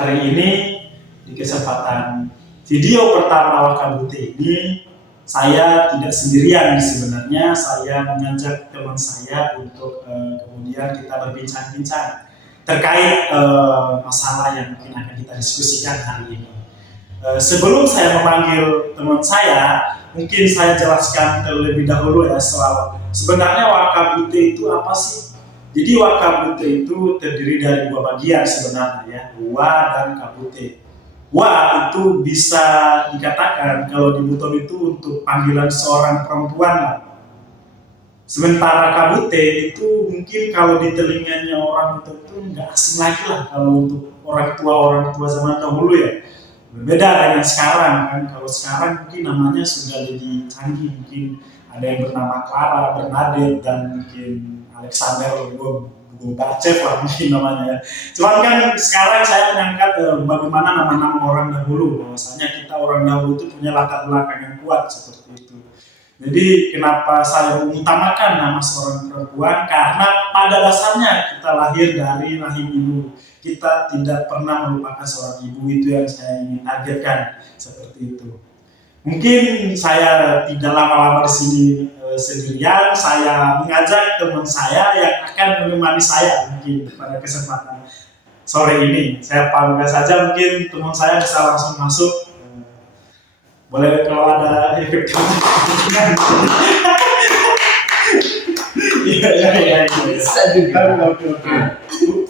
Hari ini di kesempatan video pertama Wakabute ini saya tidak sendirian. Sebenarnya saya mengajak teman saya untuk kemudian kita berbincang-bincang terkait masalah yang mungkin akan kita diskusikan hari ini. Sebelum saya memanggil teman saya, mungkin saya jelaskan terlebih dahulu ya soal sebenarnya Wakabute itu apa sih? Jadi Wakabute itu terdiri dari dua bagian sebenarnya ya, Wa dan Kabute. Wa itu bisa dikatakan kalau di Buton itu untuk panggilan seorang perempuan lah. Sementara Kabute itu mungkin kalau di telinganya orang Buton itu nggak asing lagi lah kalau untuk orang tua zaman dahulu ya. Berbeda dengan sekarang kan. Kalau sekarang mungkin namanya sudah lebih canggih, mungkin ada yang bernama Clara, Bernadette, dan mungkin Alexander Gorbachev lah mungkin namanya. Cuman kan sekarang saya mengangkat bagaimana nama-nama orang dahulu, bahwasanya kita orang dahulu itu punya latar belakang yang kuat seperti itu. Jadi kenapa saya mengutamakan nama seorang perempuan? Karena pada dasarnya kita lahir dari rahim ibu. Kita tidak pernah melupakan seorang ibu, itu yang saya ingin targetkan seperti itu. Mungkin saya tidak lama-lama di sini sendirian, saya mengajak teman saya yang akan menemani saya mungkin pada kesempatan sore ini. Saya panggil saja, mungkin teman saya bisa langsung masuk. Boleh kalau ada efek Iya. Bisa juga. Oke.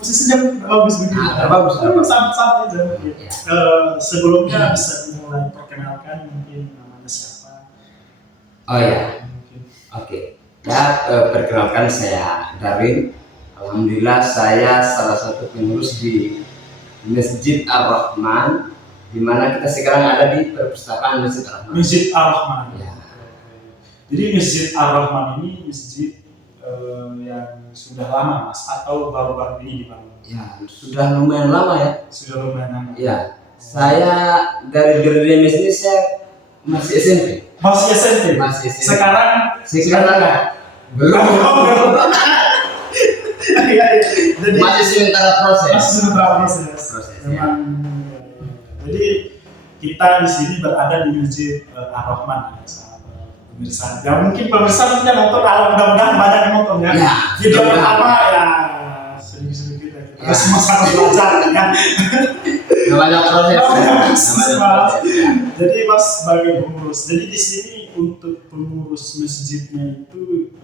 Posisinya bagus begitu. Bagus. Santai aja. Sebelumnya bisa dimulai perkenalkan mungkin namanya siapa? Oh ya. Oke. Ya, perkenalkan saya Darwin. Alhamdulillah saya salah satu pengurus di Masjid Ar-Rahman, di mana kita sekarang ada di perpustakaan Masjid Ar-Rahman. Masjid Ar-Rahman. Ya. Jadi Masjid Ar-Rahman ini masjid yang sudah lama Mas atau baru-baru ini dibangun? Ya, sudah lumayan lama ya. Sudah lumayan lama. Ya. Saya dari masjid saya masih SMP. Masih SMP. Sekarang belum. Iya. Jadi Masih sementara proses. Memang, jadi kita di sini berada di Masjid Ar-Rahman. Pemirsa, ya mungkin pemirsa punya nonton, mudah-mudahan banyak yang nonton ya. Video pertama ya sedikit-sedikit ya. Kita semua sama belajar ya. Banyak proses. Jadi Mas sebagai pengurus, jadi di sini untuk pengurus masjidnya itu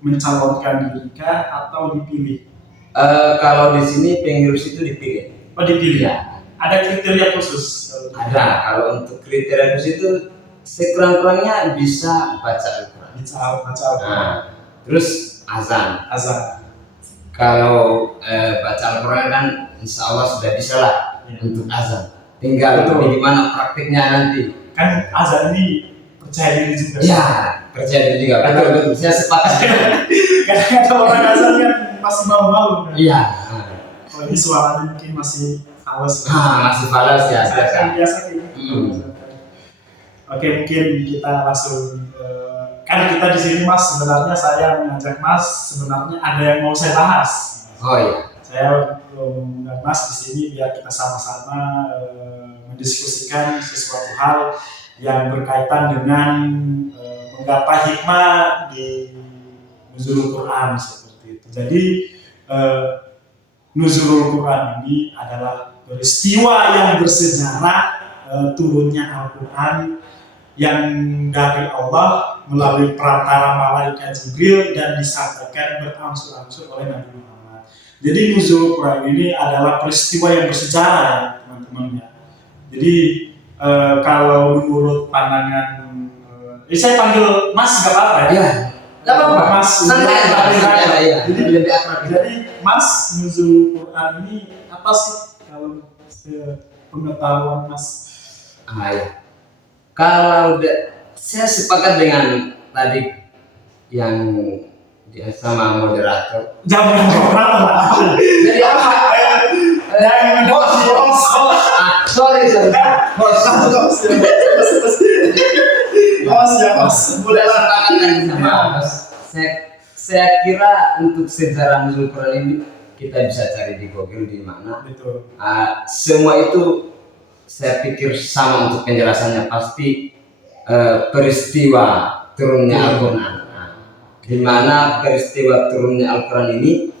mencalonkan diri kah atau dipilih? Kalau di sini pengurus itu dipilih. Oh dipilih Ya. Ada kriteria khusus? Ada. Kalau untuk kriteria khusus itu sekurang-kurangnya bisa baca Al-Quran. Bisa baca Al-Quran. Terus azan. Kalau baca Al-Quran kan insya Allah sudah bisa lah untuk azan. Tinggal bagaimana praktiknya nanti. Kan azan ini percaya diri juga. Ya, percaya diri juga. Betul. Saya sepakat. Kadang-kadang orang azan kan masih malu-malu kan. Iya. Kalau ini suaranya mungkin masih falas. Masih falas ya. Biasa kayak gitu. Oke, mungkin kita langsung kan kita di sini Mas, sebenarnya saya mengajak Mas, sebenarnya ada yang mau saya bahas. Oh iya. Saya mengundang Mas di sini biar kita sama-sama mendiskusikan sesuatu hal yang berkaitan dengan menggapai hikmah di Nuzulul Quran seperti itu. Jadi Nuzulul Quran ini adalah peristiwa yang bersejarah turunnya Al-Quran yang dari Allah melalui perantara malaikat Jibril dan disampaikan berangsur-angsur oleh Nabi Muhammad. Jadi Nuzulul Quran ini adalah peristiwa yang bersejarah ya teman-teman ya. Jadi kalau menurut pandangan saya panggil Mas gak apa-apa ya? Iya. Gak apa-apa. Mas. Jadi Mas, Nuzulul Quran ini apa sih kalau pengetahuan Mas? Ya. Kalau saya sepakat dengan tadi yang sama moderator. Jangan moderator. Jadi apa? Jangan host. Sorry. Host. Boleh sepakat lagi sama Mas. Saya kira untuk sejarah Nuzul Quran ini kita bisa cari di Google di mana. Betul. Semua itu saya pikir sama untuk penjelasannya, pasti peristiwa turunnya Al-Quran. Di mana peristiwa turunnya Al-Quran ini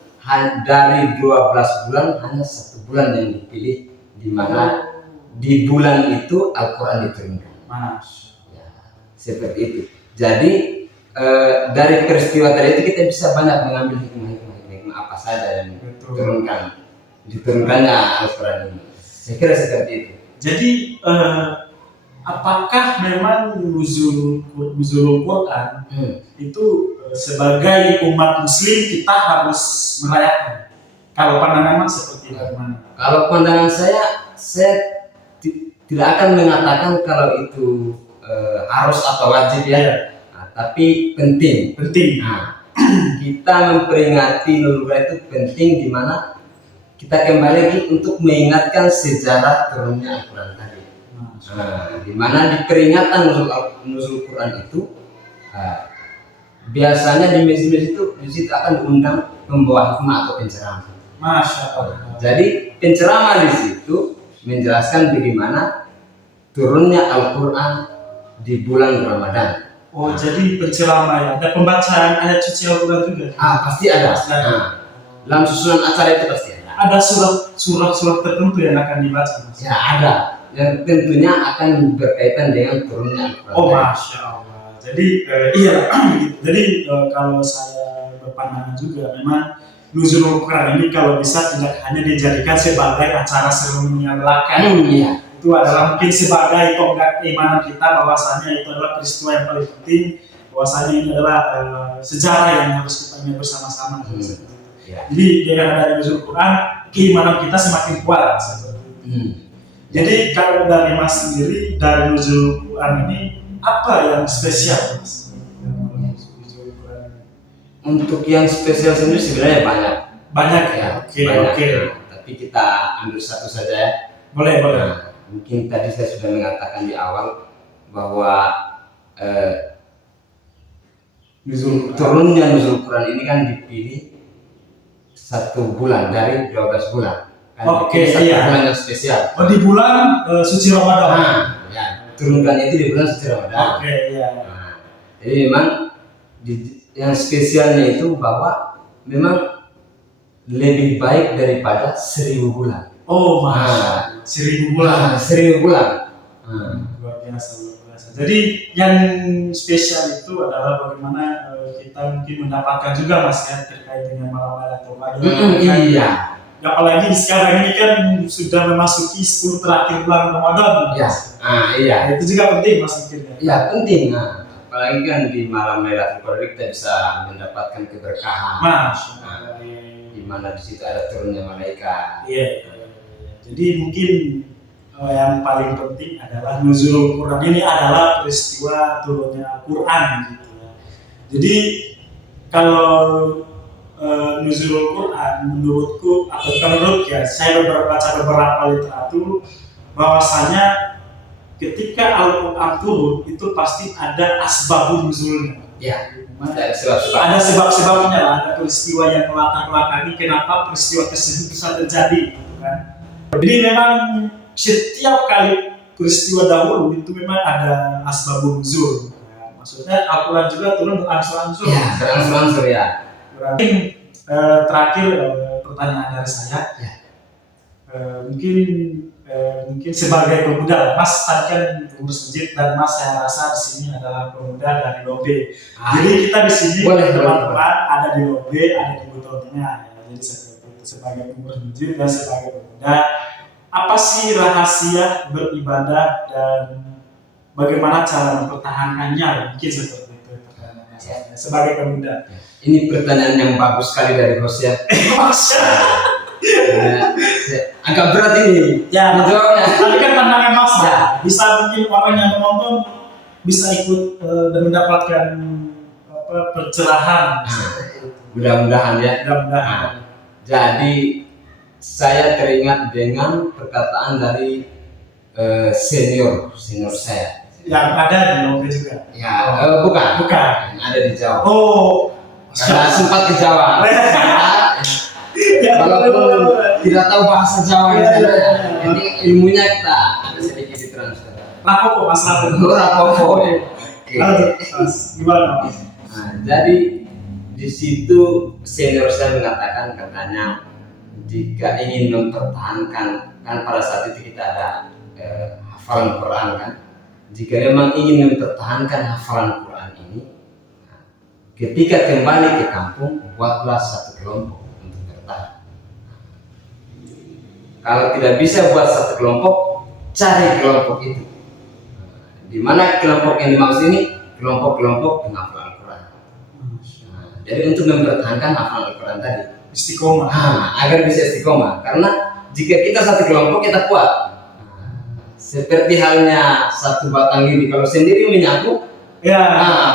dari 12 bulan hanya 1 bulan yang dipilih, di mana di bulan itu Al-Quran diturunkan. Ya, seperti itu. Jadi dari peristiwa tadi itu kita bisa banyak mengambil hikmah apa saja yang diturunkannya Al-Quran ini. Saya kira seperti itu. Jadi apakah memang nuzulul Quran itu sebagai umat Muslim kita harus merayakan? Kalau pandangan Mas seperti bagaimana? Kalau pandangan saya tidak akan mengatakan kalau itu harus atau wajib ya, tapi penting. Nah, kita memperingati Nuzul Quran itu penting, di mana kita kembali lagi untuk mengingatkan sejarah turunnya Al-Quran tadi. Di mana di peringatan Nuzul Quran itu biasanya di masjid itu di situ akan diundang pembawa hikmah atau penceramah. Masya Allah. Jadi penceramah di situ menjelaskan bagaimana turunnya Al-Quran di bulan Ramadan. Oh, jadi penceramah ya. Ada pembacaan ayat suci Al-Quran juga? Pasti ada. Dalam susunan acara itu pasti ada. Ada surat tertentu yang akan dibaca, Mas? Ya, ada. Yang tentunya akan berkaitan dengan turunnya Al-Quran. Oh, Masya Allah. Jadi iya, jadi kalau saya berpandangan juga, memang Nuzulul Quran ini kalau bisa tidak hanya dijadikan sebagai acara seremonial belaka. Iya. Itu adalah mungkin sebagai tonggak keimanan kita, bahwasanya itu adalah peristiwa yang paling penting, bahwasanya ini adalah sejarah yang harus kita ingat bersama-sama. Ya. Jadi dengan adanya Nuzulul Quran, keimanan kita semakin kuat. Jadi kalau dari Mas sendiri, dari Nuzulul Quran ini apa yang spesial, Mas? Untuk yang spesial sendiri sebenarnya banyak ya. Oke. Tapi kita ambil satu saja ya. Boleh. Mungkin tadi saya sudah mengatakan di awal bahwa turunnya Nuzul Quran ini kan dipilih 1 bulan dari 12 bulan. Oke, iya. Bulan yang spesial. Oh, di bulan suci Ramadan. Ya, turunkan itu di bulan suci Ramadan. Oke, iya. Jadi memang yang spesialnya itu bahwa memang lebih baik daripada 1000 bulan. Oh, Mas. 1000 bulan. 1000 bulan. Luar biasa. Jadi yang spesial itu adalah bagaimana kita mungkin mendapatkan juga, Mas, ya, terkait dengan malam Lailatul Qadar. Iya. Apalagi sekarang ini kan sudah memasuki 10 terakhir bulan Ramadan. Iya. Iya. Itu juga penting, Mas, mungkin ya. Iya, penting. Apalagi kan di malam Lailatul Qadar kita bisa mendapatkan keberkahan. Di mana di situ ada turunnya malaikat. Iya. Jadi mungkin yang paling penting adalah Nuzulul Quran ini adalah peristiwa turunnya Al-Quran gitu ya. Jadi kalau Nuzulul Quran menurutku, atau menurut ya, saya baca beberapa literatur bahwasanya ketika Al-Quran turun itu pasti ada asbabun nuzulnya. Ya, ada sebab-sebabnya lah, ada peristiwa yang melatar belakangi kenapa peristiwa tersebut bisa terjadi, gitu kan. Jadi memang setiap kali peristiwa dahulu itu memang ada asbabun nuzul. Ya, maksudnya Al-Quran juga turun beransur-ansur. Ya, beransur-ansur ya. Berarti terakhir pertanyaan dari saya, mungkin sebagai pemuda, Mas tadi kan pengurus masjid dan Mas saya rasa di sini adalah pemuda dari Lobe. Jadi kita di sini teman-teman ada di Lobe, ada di Butonnya. Jadi sebagai pengurus masjid dan sebagai pemuda, apa sih rahasia beribadah dan bagaimana cara mempertahankannya? Mungkin seperti itu pertanyaannya saya sebagai pemuda. Ini pertanyaan yang bagus sekali dari host ya. Agak berat ini. Ya, tapi kan pandangan Mas ya. Bisa mungkin orang yang menonton bisa ikut dan mendapatkan pencerahan. Mudah-mudahan ya. Mudah-mudahan. Jadi saya teringat dengan perkataan dari senior saya. Yang ada di Lombok juga. Ya, bukan. Yang ada di Jawa. Oh, karena sempat ke Jawa. Walaupun tidak tahu bahasa Jawa di sana, jadi ilmunya kita ada sedikit ditransfer. Rapopo Mas Rapopo. Rapopo. Oke. Mas, gimana Mas? Nah, jadi di situ senior saya mengatakan katanya jika ingin mempertahankan, kan pada saat itu kita ada hafalan Quran kan, jika memang ingin mempertahankan hafalan Quran ini, ketika kembali ke kampung buatlah satu kelompok untuk bertahan. Kalau tidak bisa buat satu kelompok, cari kelompok itu. Di mana kelompok yang dimaksud ini kelompok-kelompok penghafal Al-Quran. Jadi untuk mempertahankan hafalan Al-Quran tadi, Istiqomah. agar bisa istiqomah. Karena jika kita satu kelompok kita kuat. Seperti halnya satu batang ini, kalau sendiri menyatu, Ya,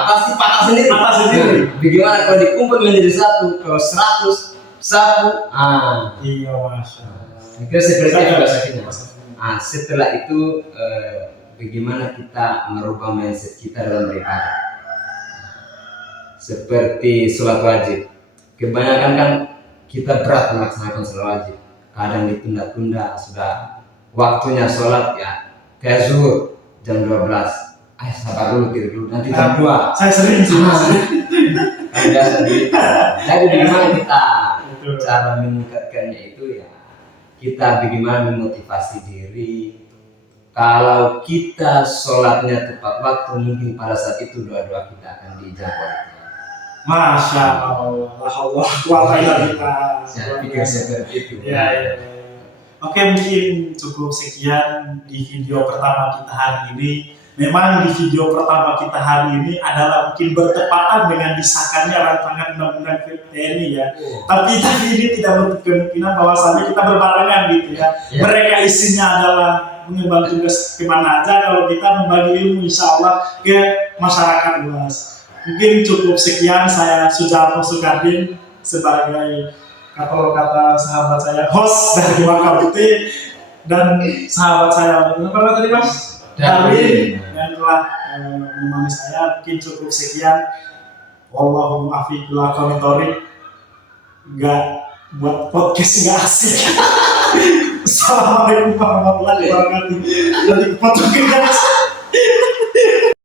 pasti patah sendiri. Patah sendiri. Bagaimana kalau dikumpul menjadi satu? Kalau 100 satu, iya Mas. Kira seperti itu bahasanya. Setelah itu bagaimana kita merubah mindset kita dalam beribadah. Seperti sholat wajib. Kebanyakan kan kita berat melaksanakan sholat wajib. Kadang ditunda-tunda, sudah waktunya sholat ya kayak zuhur jam 12. Sabar dulu tidur dulu, nanti jam 2. Saya sering sih Mas. Kan biasa gitu. Jadi bagaimana kita cara meningkatkannya itu ya kita bagaimana memotivasi diri. Kalau kita sholatnya tepat waktu, mungkin pada saat itu doa-doa kita akan dijawab. Masya Allah, kuatailah kita. Saya pikir seperti itu. Ya. Oke, mungkin cukup sekian di video pertama kita hari ini. Memang di video pertama kita hari ini adalah mungkin bertepatan dengan disahkannya rancangan undang-undang TNI ya. Tapi ini tidak menutup kemungkinan bahwasannya kita berbarengan gitu ya. Mereka isinya adalah mengemban tugas kemana aja, kalau kita membagi ilmu insya Allah ke masyarakat luas. Mungkin cukup sekian, saya Sujarno Sukardin sebagai kata sahabat saya, host dari Wakabute, dan sahabat saya apa tadi Mas? Darwin yang telah menemani saya. Mungkin cukup sekian. Wallahul muwaffiq ila aqwamit thoriq. Enggak buat podcast enggak asik. Assalamualaikum warahmatullahi wabarakatuh. Jadi potong guys.